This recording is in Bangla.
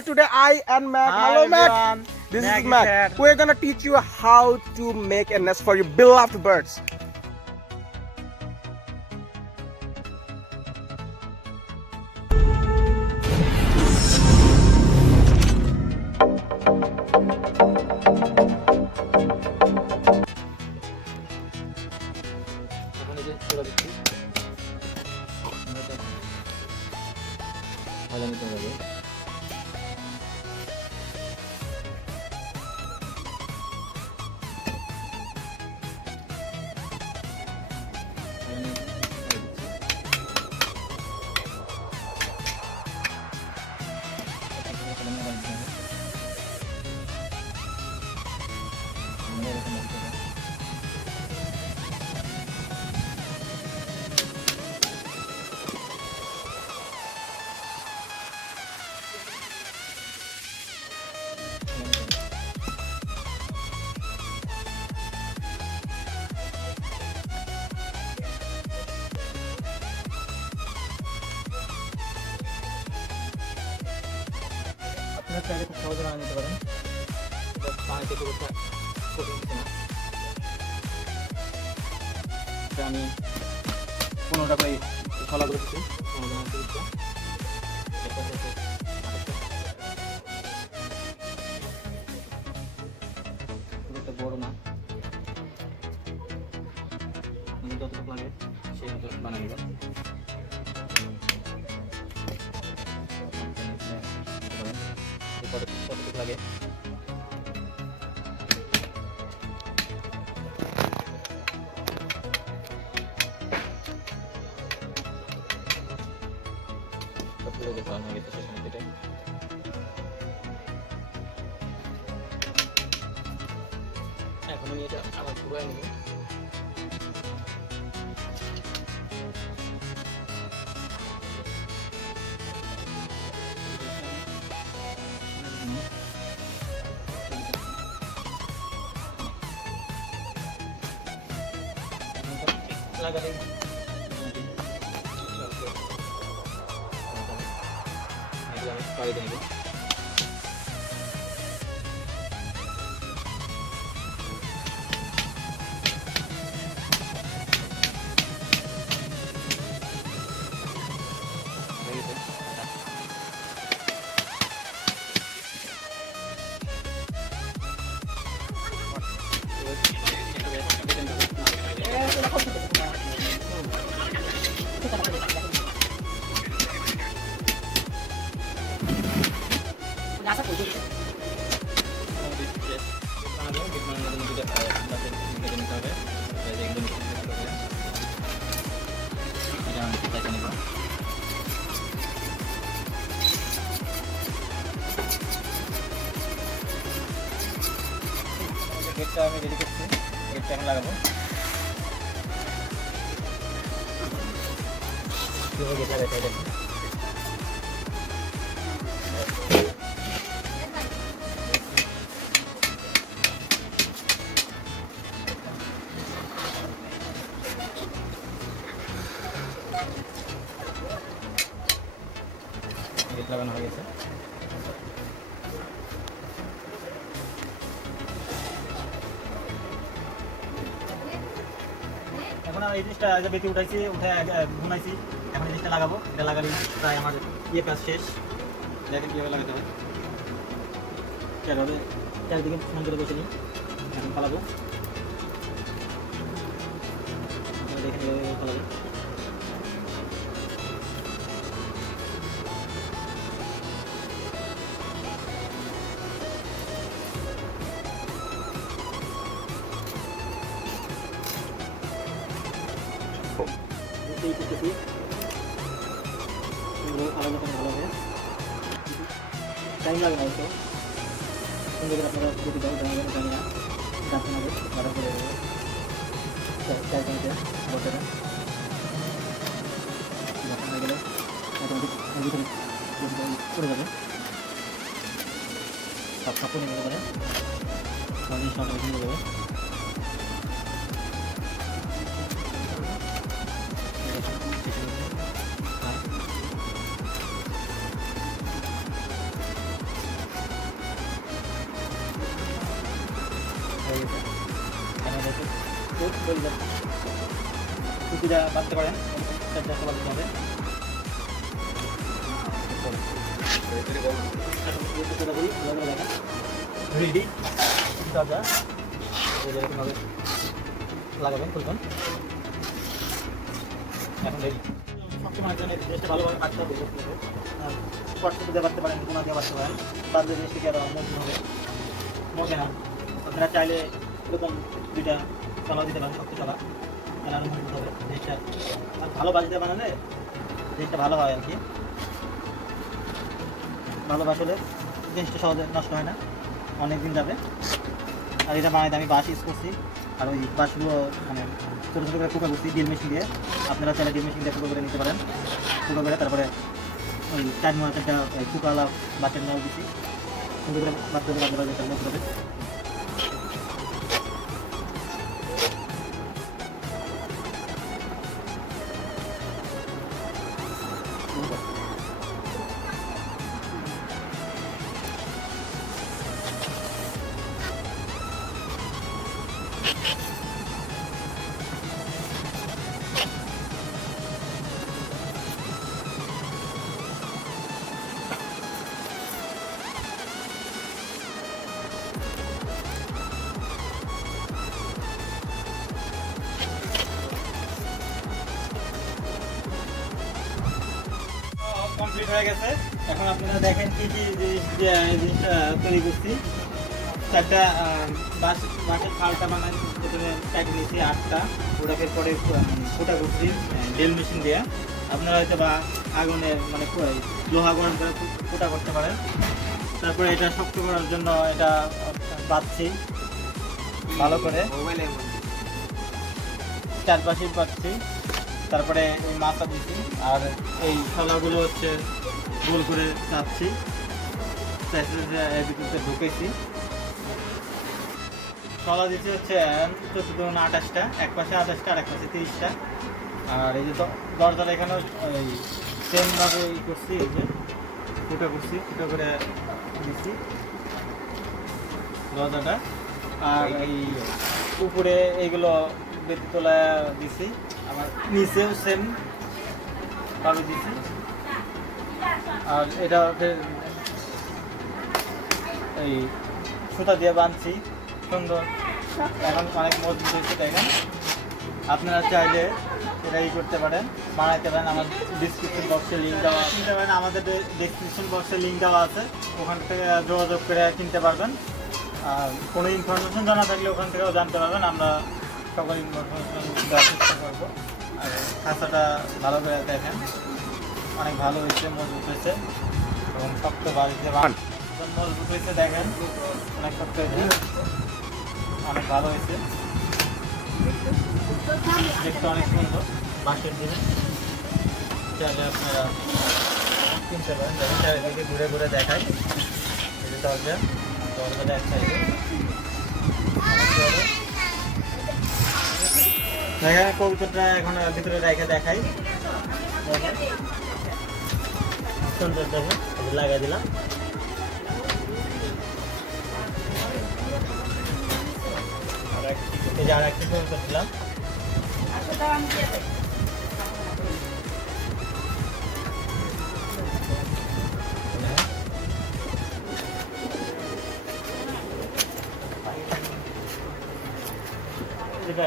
here today. I and Mac. Hi, Hello, Mac. everyone. This Mac is is Mac. here. We're gonna teach you how to make a nest for your beloved birds. এখন এই যে চুলা দিচ্ছি ভালো নিতে হবে আপনারা চাইলে খুব সহজে রান্না নিতে পারেন পানিতে খুব একটা কঠিন কিছু না এটা আমি 15টা করে ছলা করে দিচ্ছি খুব একটা বড় না যতটুকু লাগে সেই মতো বানিয়ে দেবো কতটুকু লাগে সবগুলো যে পাওয়া গেছে সেখানে কেটে এখন আমি এটা আবার পুরো নেব লাগালে পাড়ি দেব গেটটা আমি রেডি করছি গেটটা এখন লাগাবো গেট লাগাইতে হবে গেট লাগানো হয়ে গেছে এখন আমি এই জিনিসটা বেঁকে উঠাইছি ঘুমাইছি এখন এই জিনিসটা লাগাবো এটা লাগালে প্রায় আমার কাজ শেষ দেখেন কীভাবে লাগাতে হয় চারদিকে সমান করে বসে নিই এখন পালাবো দেখেন এভাবে পালাবো আলাদা ভালো হবে টাইম লাগে না তো সুন্দর করে আপনারা যদি দাও জানি না যাচ্ছেন আগে ভালো করে চার চামচে বসাটা বসানো গেলে অটোমেটিক করে যাবে সব কাপড় নিয়ে যাবে সব নিয়ে যাবে টুপিটা বাঁধতে পারেন, চারটা বাঁধতে হবে। রেডি দাদা, এরকমভাবে লাগাবেন, খুলবেন। এখন রেডি। সবচেয়ে মাঝখানে জিনিসটা ভালোভাবে বাঁধতে হবে। স্পটটা দিয়ে বাঁধতে পারেন, কোনা দিয়ে বাঁধতে পারেন, বাঁধলে জিনিসটাকে আরো মজবুত হবে, মজে না। আপনারা চাইলে এরকম দুইটা তলা দিতে পারেন, শক্ত তলা, তাহলে আরো মজবুত হবে জিনিসটা। আর ভালো বাঁধতে বানালে জিনিসটা ভালো হয় আর কি। ভালো বাঁচলে জিনিসটা সহজে নষ্ট হয় না, অনেক দিন যাবে। আর এটা বানাইতে আমি বাঁশ ইউজ করছি, আর ওই বাঁশগুলো মানে ছোটো ছোটো করে কুকা করছি ড্রিল মেশিন দিয়ে। আপনারা চাইলে ড্রিল মেশিন দিয়ে কুকা করে নিতে পারেন। কুকা করে তারপরে ওই 4-4টা কুকালা বাঁচের নাও দিচ্ছি, সুন্দর করে বাঁচতে হবে, বাঁচতে হবে, হবে। কমপ্লিট হয়ে গেছে। এখন আপনারা দেখেন কি কি জিনিসটা তৈরি করছি। 4টা বাঁশের খালটা বানাই, প্রথমে কাটি নিয়েছি 8টা, ওটাকে পরে ফোটা করছি ড্রিল মেশিন দিয়ে। আপনারা হয়তো বা আগুনে মানে লোহা গরম করে ফোটা করতে পারেন। তারপরে এটা শক্ত করার জন্য এটা বাঁধছি ভালো করে, চারপাশে পাচ্ছি। তারপরে এই মাথা দিচ্ছি, আর এই শলাগুলো হচ্ছে গোল করে চাচ্ছি, ভিতরে ঢুকেছি। শলা দিচ্ছি হচ্ছে 14-28টা, এক পাশে 28টা আর এক পাশে 30টা। আর এই যে দরজাটা এখানে ওই সেমভাবে করছি, এই যে ফুটো করছি, ফুটো করে দিচ্ছি দরজাটা। আর এই উপরে এইগুলো বেতি তোলা দিছি, আমার নিচেও সেম ভাবে দিছি। আর এটা এই সুতা দিয়ে বাঁধছি সুন্দর, এখন অনেক মজবুত হয়েছে। দেখেন আপনারা চাইলে এটা করতে পারেন, বানাইতে পারেন। আমার ডিসক্রিপশন বক্সে লিঙ্ক দেওয়া, কিনতে পারেন, আমাদের ডিসক্রিপশন বক্সে লিঙ্ক দেওয়া আছে, ওখান থেকে যোগাযোগ করে কিনতে পারবেন। আর কোনো ইনফরমেশন জানা থাকলে ওখান থেকেও জানতে পারবেন, আমরা সকল ইনফরমেশন দেওয়ার চেষ্টা করবো। আর খাঁচাটা ভালো করে দেখেন, অনেক ভালো হয়েছে, মজবুত হয়েছে এবং শক্ত বাড়িতে মজবুত হয়েছে। দেখেন অনেক শক্ত হয়েছে, অনেক ভালো হয়েছে, দেখতে অনেক সুন্দর। বাঁশের দিনে চাইলে আপনারা কিনতে পারেন। দেখেন চারিদিকে ঘুরে ঘুরে দেখাই, এই যে দরজা, দরজাটা এক সাইডে দেখেন। কবুতরটা এখন ভিতরে রেখে দেখাই, সুন্দর দেখেন, লাগাই দিলাম। এই যে আর একটা কবুতর দিলাম। এটা